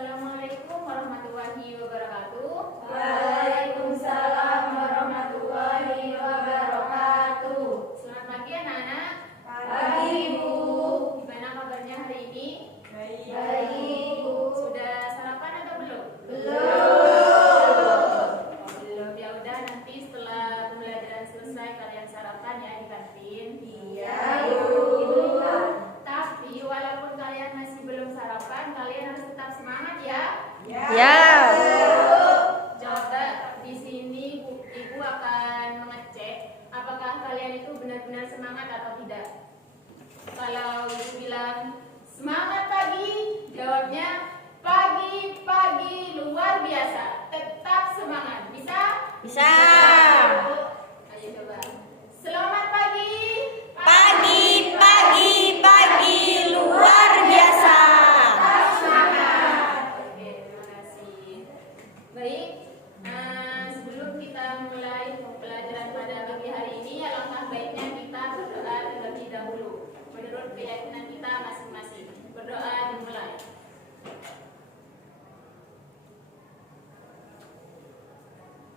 Assalamualaikum warahmatullahi wabarakatuh. Waalaikumsalam warahmatullahi wabarakatuh. Selamat pagi anak-anak. Pagi, Ibu. Gimana kabarnya hari ini? Baik, Ibu. Sudah sarapan atau belum? Belum. Belum. Ya udah, nanti setelah pembelajaran selesai kalian sarapan ya di kantin. Iya, Ibu. Tapi walaupun kalian masih belum sarapan, kalian harus tetap semangat ya. Ya. Coba di sini Ibu akan mengecek apakah kalian itu benar-benar semangat atau tidak. Kalau Ibu bilang semangat pagi, jawabnya pagi luar biasa. Tetap semangat. Bisa? Bisa. Ayo coba. Selamat pagi. Pagi luar biasa. Oke, terima kasih. Baik, sebelum kita mulai pembelajaran pada pagi hari ini, alangkah baiknya kita berdoa terlebih dahulu menurut keyakinan kita masing-masing. Berdoa dimulai.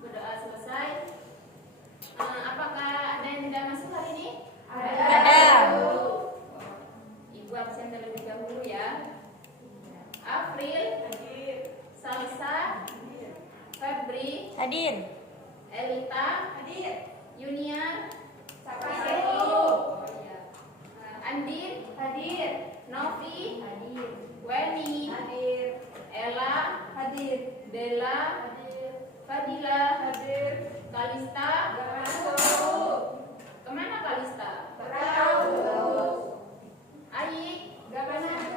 Berdoa selesai. Apakah ada yang tidak masuk hari ini? Ada. Ibu absen terlebih dahulu ya. April, Salsa, Febri, Hadir. Elita, Yunia, Satu. Andin, Hadir. Novi, Hadir. Weni, Hadir. Ella, Hadir. Della, Hadir. Fadila, Hadir. Kalista. Masuk. Kemana Kalista? Tahu. Aik,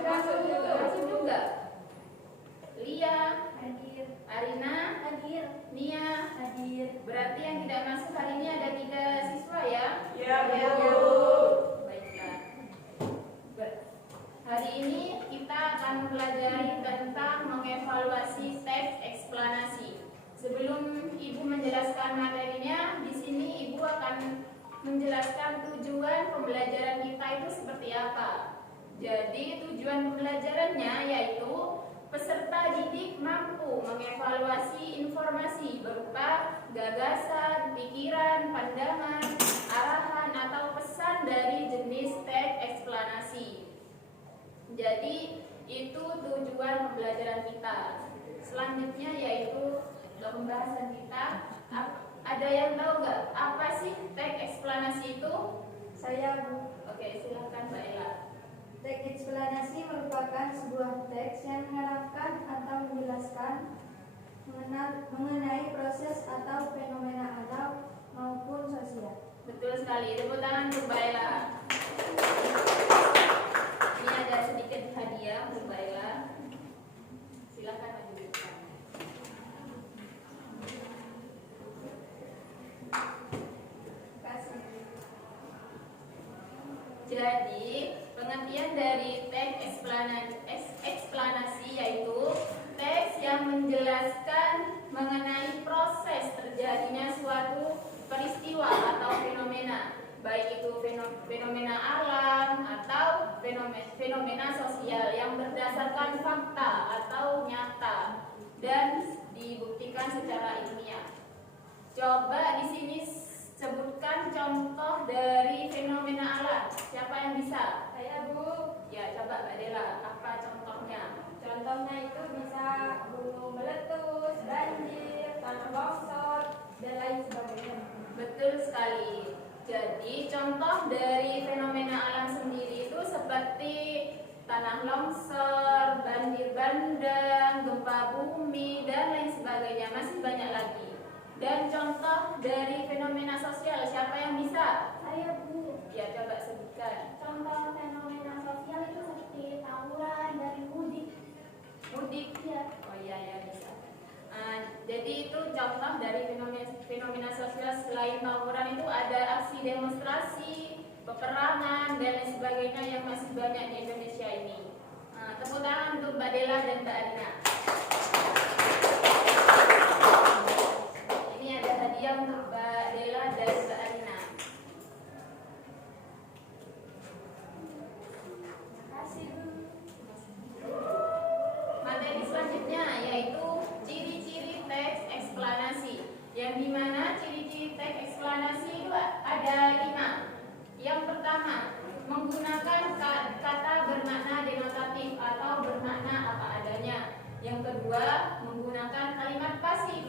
Masuk juga. masuk juga. Lia, Hadir. Arina, Hadir. Nia. Hadir. Berarti yang tidak masuk hari ini ada 3 siswa ya? Ya, Baiklah. Hari ini kita akan mempelajari tentang mengevaluasi teks eksplanasi. Sebelum Ibu menjelaskan materinya, di sini Ibu akan menjelaskan tujuan pembelajaran kita itu seperti apa. Jadi tujuan pembelajarannya yaitu peserta didik mampu mengevaluasi informasi berupa gagasan, pikiran, pandangan, arahan, atau pesan dari jenis teks eksplanasi. Jadi itu tujuan pembelajaran kita. Selanjutnya yaitu pembahasan kita. Ada yang tahu nggak apa sih teks eksplanasi itu? Saya, Bu. Oke, silakan Mbak Ella. Teks eksplanasi merupakan sebuah teks yang menerangkan atau menjelaskan mengenai proses atau fenomena alam maupun sosial. Betul sekali. Tepuk tangan untuk Mbak Ella. Ini ada sedikit hadiah untuk Mbak Ella. Silakan lanjutkan. Jadi, pengertian dari teks eksplanasi yaitu teks yang menjelaskan mengenai proses terjadinya suatu peristiwa atau fenomena, baik itu fenomena alam atau fenomena sosial yang berdasarkan fakta atau nyata dan dibuktikan secara ilmiah. Coba di sini sebutkan contoh dari fenomena alam. Siapa yang bisa? Saya, Bu. Ya, coba Mbak Dela. Apa contohnya? Contohnya itu bisa gunung meletus, banjir, tanah longsor, dan lain sebagainya. Betul sekali. Jadi, contoh dari fenomena alam sendiri itu seperti tanah longsor, banjir bandang, gempa bumi, dan lain sebagainya. Masih banyak lagi. Dan contoh dari fenomena sosial, siapa yang bisa? Saya, Bu. Ya, coba sebutkan. Contoh fenomena sosial itu seperti tawuran dari mudik. Mudik. Ya. Oh iya, ya bisa. Jadi itu contoh dari fenomena sosial. Selain tawuran itu ada aksi demonstrasi, peperangan, dan lain sebagainya yang masih banyak di Indonesia ini. Tepuk tangan untuk Mbak Dela dan Mbak Arina. Ini ada hadiah untuk Mbak Dela dan Mbak Arina. Terima kasih, Bu. Materi selanjutnya dimana ciri-ciri teks eksplanasi itu ada 5. Yang pertama, menggunakan kata bermakna denotatif atau bermakna apa adanya. Yang kedua, menggunakan kalimat pasif.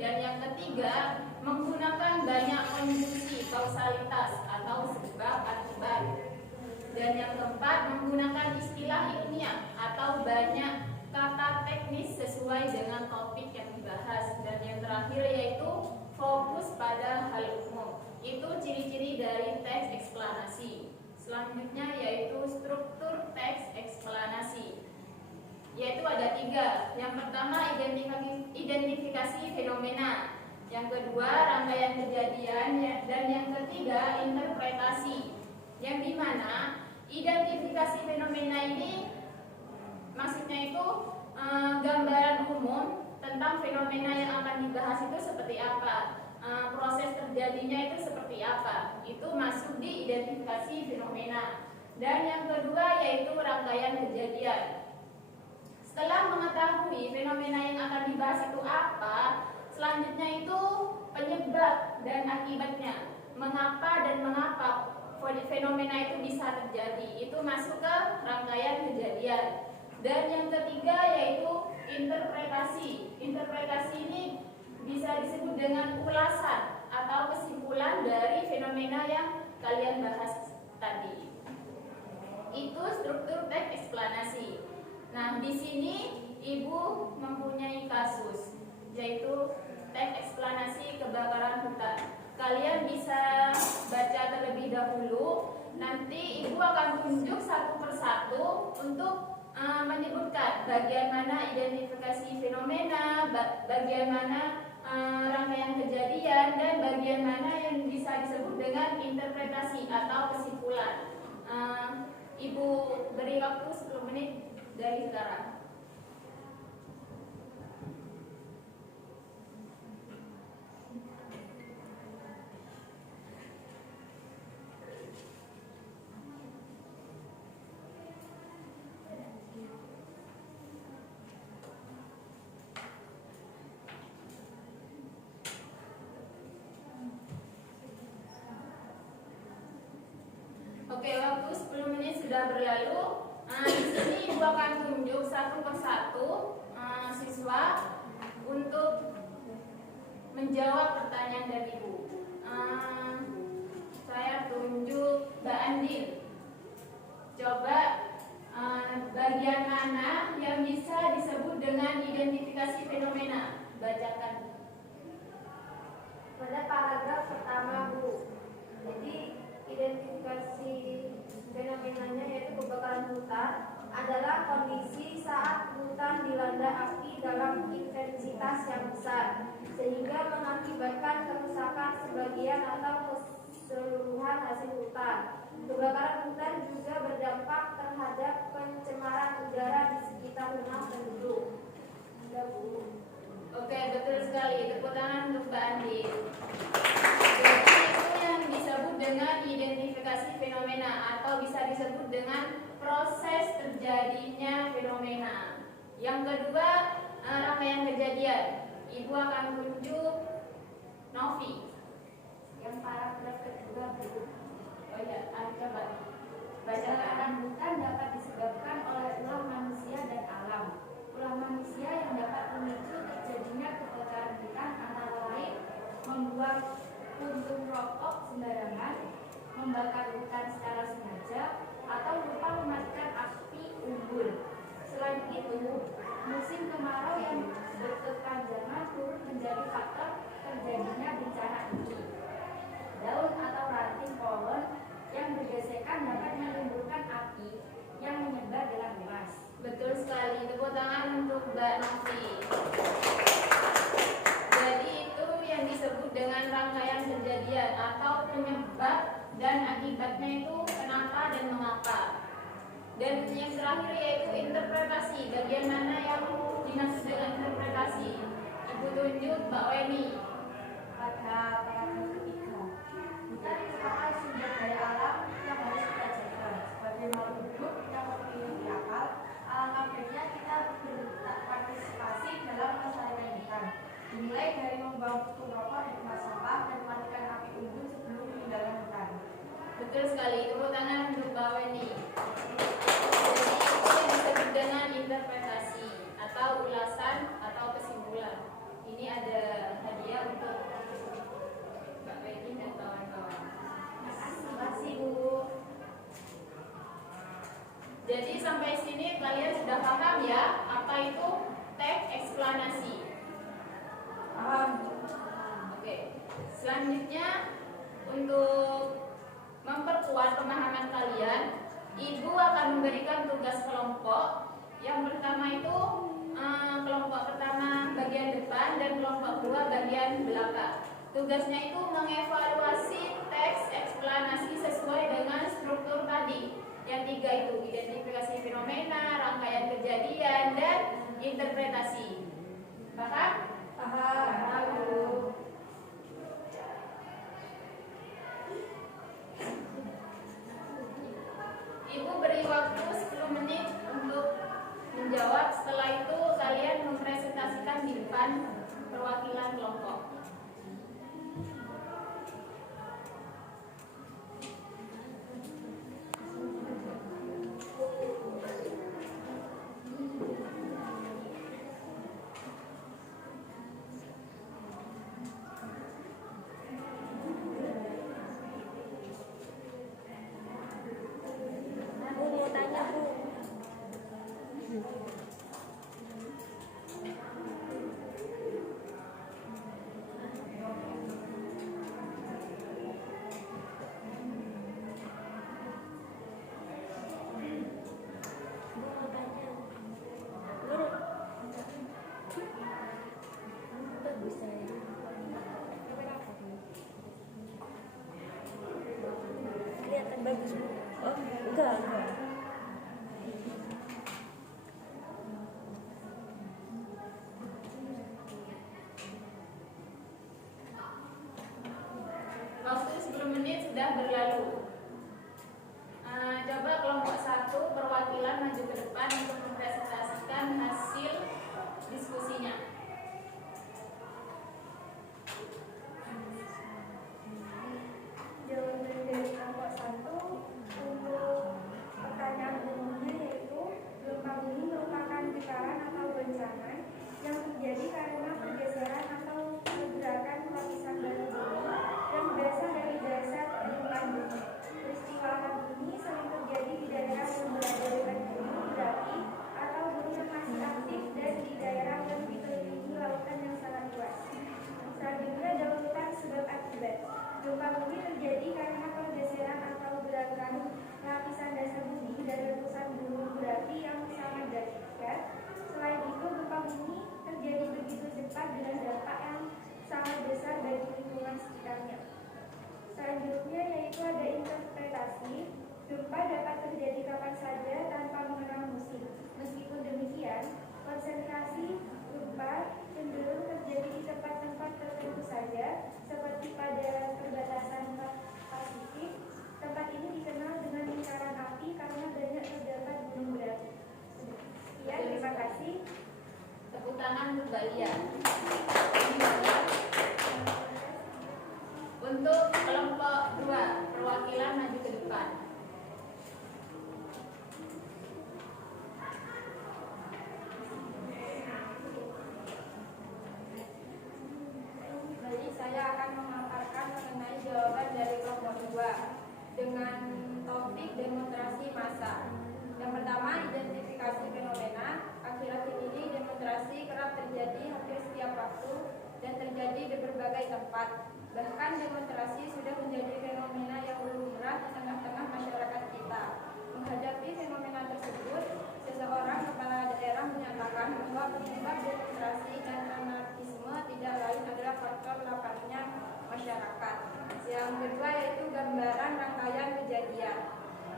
Dan yang ketiga, menggunakan banyak konjungsi kausalitas atau sebab akibat. Dan yang keempat, menggunakan istilah ilmiah atau banyak kata teknis sesuai dengan topik yang dibahas. Dan yang terakhir yaitu fokus pada hal umum. Itu ciri-ciri dari teks eksplanasi. Selanjutnya yaitu struktur teks eksplanasi, yaitu ada 3. Yang pertama, identifikasi fenomena. Yang kedua, rangkaian kejadian. Dan yang ketiga, interpretasi. Yang dimana identifikasi fenomena ini maksudnya itu gambaran umum tentang fenomena yang akan dibahas itu seperti apa, proses terjadinya itu seperti apa. Itu masuk di identifikasi fenomena. Dan yang kedua yaitu rangkaian kejadian. Setelah mengetahui fenomena yang akan dibahas itu apa, selanjutnya itu penyebab dan akibatnya. Mengapa dan mengapa fenomena itu bisa terjadi. Itu masuk ke rangkaian kejadian. Dan yang ketiga yaitu interpretasi. Interpretasi ini bisa disebut dengan ulasan atau kesimpulan dari fenomena yang kalian bahas tadi. Itu struktur teks eksplanasi. Nah, di sini Ibu mempunyai kasus, yaitu teks eksplanasi kebakaran hutan. Kalian bisa baca terlebih dahulu. Nanti Ibu akan tunjuk satu persatu untuk menyebutkan bagian mana identifikasi fenomena, bagian mana rangkaian kejadian, dan bagian mana yang bisa disebut dengan interpretasi atau kesimpulan. Ibu beri waktu 10 menit dari sekarang. Oke, waktu 10 menit sudah berlalu. Di sini Ibu akan tunjuk satu persatu siswa untuk menjawab pertanyaan dari Ibu. Saya tunjuk Mbak Andin. Coba bagian mana yang bisa disebut dengan identifikasi fenomena? Bacakan. Pada paragraf pertama, Bu. Jadi identifikasi fenomenanya yaitu kebakaran hutan adalah kondisi saat hutan dilanda api dalam intensitas yang besar sehingga mengakibatkan kerusakan sebagian atau keseluruhan hasil hutan. Kebakaran hutan juga berdampak terhadap pencemaran udara di sekitar rumah penduduk. Oke, betul sekali. Tepuk tangan untuk Mbak Andi. Jadi itu yang disebut dengan identifikasi fenomena atau bisa disebut dengan proses terjadinya fenomena. Yang kedua, rangkaian kejadian. Ibu akan tunjuk Novi. Yang paragraf kedua, Bu. Oh ya, coba bacakan. Kebakaran hutan dapat disebabkan oleh ulah manusia dan alam. Ulah manusia yang dapat memicu terjadinya kebakaran hutan antara lain membuang puntung rokok sembarangan, membakar hutan secara sengaja, atau lupa mematikan api unggun. Selain itu, musim kemarau yang berkepanjangan turut menjadi faktor terjadinya bencana ini. Daun atau ranting pohon yang bergesekan dapat menimbulkan api yang menyebar dengan luas. Betul sekali. Tepuk tangan untuk Mbak Novi. Jadi itu yang disebut dengan rangkaian kejadian atau penyebab dan akibatnya itu kenapa dan mengapa. Dan yang terakhir yaitu interpretasi. Bagian mana yang dimaksud dengan interpretasi? Ibu tunjuk Mbak Weni. Pada paragraf ketiga, hutan merupakan sumber daya alam yang harus kita jaga. Sebagai makhluk hidup yang memiliki akal, alangkah baiknya kita berpartisipasi dalam melestarikan hutan. Dimulai dari membuang puntung rokok di sini kalian sudah paham ya apa itu teks eksplanasi? Paham. Oke. Selanjutnya untuk memperkuat pemahaman kalian, Ibu akan memberikan tugas kelompok. Yang pertama itu kelompok pertama bagian depan dan kelompok kedua bagian belakang. Tugasnya itu mengevaluasi teks eksplanasi sesuai dengan struktur tadi. Yang tiga itu identifikasi fenomena, rangkaian kejadian, dan interpretasi. Paham? Paham. Ibu beri waktu 10 menit untuk menjawab. Setelah itu kalian mempresentasikan di depan perwakilan kelompok. Kelihatan bagus Bu. Oh, enggak. Waktu 10 menit sudah berlalu. Coba kelompok 1 perwakilan maju ke depan untuk mempresentasikan hasil diskusinya. Jawaban dari kelompok 1 untuk pertanyaan umumnya yaitu gempa bumi merupakan getaran atau goncangan yang terjadi karena pergeseran atau pergerakan lapisan batu bumi yang berasal dari dasar permukaan bumi. Peristiwa bumi sering terjadi di daerah yang berada dekat gunung berapi atau gunung yang masih aktif dan di daerah yang dikelilingi lautan yang sangat luas. Selanjutnya ada urutan sebab akibat. Gempa bumi terjadi karena pergeseran atau gerakan lapisan dasar bumi dari letusan gunung berapi yang sangat dahsyat. Selain itu, gempa bumi terjadi begitu cepat dengan dampak yang sangat besar bagi lingkungan sekitarnya. Selanjutnya yaitu ada interpretasi. Gempa dapat terjadi kapan saja tanpa mengenal musim. Meskipun demikian, konsentrasi gempa cenderung terjadi di tempat-tempat tertentu saja, seperti pada perbatasan Pasifik. Tempat ini dikenal dengan lingkaran api karena banyak terdapat gunung berapi. Sekian, terima kasih. Tepuk tangan untuk kalian. Untuk kelompok 2 perwakilan maju ke depan. Jadi saya akan memaparkan mengenai jawaban dari kelompok 2 dengan topik demonstrasi massa. Yang pertama, identifikasi fenomena. Akhir-akhir ini demonstrasi kerap terjadi hampir setiap waktu dan terjadi di berbagai tempat. Bahkan demonstrasi sudah menjadi fenomena yang lumrah di tengah-tengah masyarakat kita. Menghadapi fenomena tersebut, seseorang kepala daerah menyatakan bahwa penyebab demonstrasi dan anarkisme tidak lain adalah faktor laparnya masyarakat. Yang kedua yaitu gambaran rangkaian kejadian.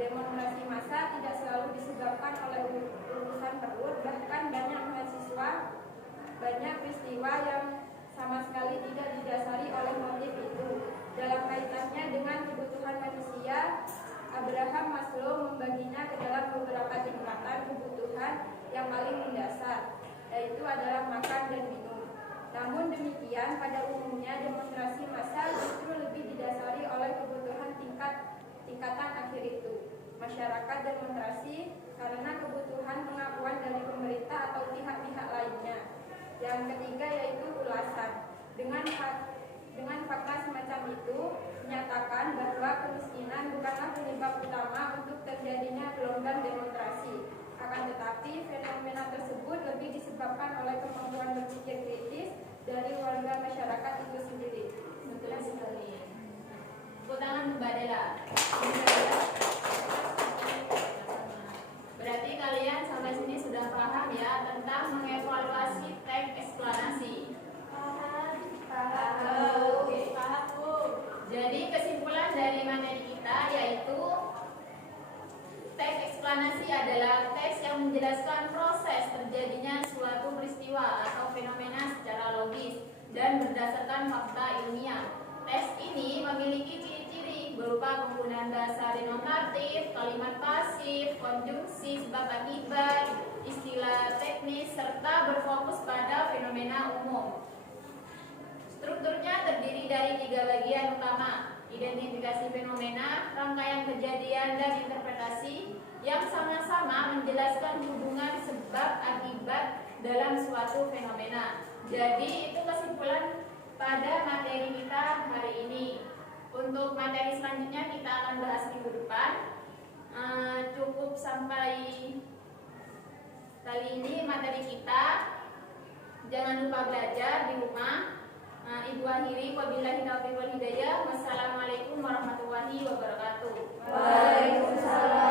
Demonstrasi massa tidak selalu disebabkan oleh urusan perut, bahkan banyak peristiwa yang sama sekali tidak didasari oleh motif itu. Dalam kaitannya dengan kebutuhan manusia, Abraham Maslow membaginya ke dalam beberapa tingkatan kebutuhan yang paling mendasar, yaitu adalah makan dan minum. Namun demikian, pada umumnya demonstrasi massa justru lebih didasari oleh kebutuhan tingkatan akhir itu. Masyarakat demonstrasi karena kebutuhan pengakuan dari pemerintah atau pihak-pihak lainnya. Yang ketiga yaitu ulasan. Dengan fakta semacam itu menyatakan bahwa kemiskinan bukanlah penyebab utama untuk terjadinya gelombang demonstrasi. Akan tetapi disebabkan oleh kemampuan berpikir kritis dari warga masyarakat itu sendiri. Betul sekali. Tepuk tangan Mbak Dela. Berarti kalian sampai sini sudah paham ya tentang mengevaluasi teks eksplanasi. Oke. Jadi kesimpulan dari materi kita yaitu teks eksplanasi adalah teks yang menjelaskan proses terjadinya suatu peristiwa atau fenomena secara logis dan berdasarkan fakta ilmiah. Teks ini memiliki ciri-ciri berupa penggunaan bahasa denotatif, kalimat pasif, konjungsi sebab akibat, istilah teknis, serta berfokus pada fenomena umum. Strukturnya terdiri dari 3 bagian utama: identifikasi fenomena, rangkaian kejadian, dan interpretasi yang sama-sama menjelaskan hubungan sebab akibat dalam suatu fenomena. Jadi itu kesimpulan pada materi kita hari ini. Untuk materi selanjutnya kita akan bahas minggu depan. Cukup sampai kali ini materi kita. Jangan lupa belajar di rumah. Ibu akhiri, wabillahi taufiq wal hidayah. Wassalamualaikum warahmatullahi wabarakatuh. Waalaikumsalam.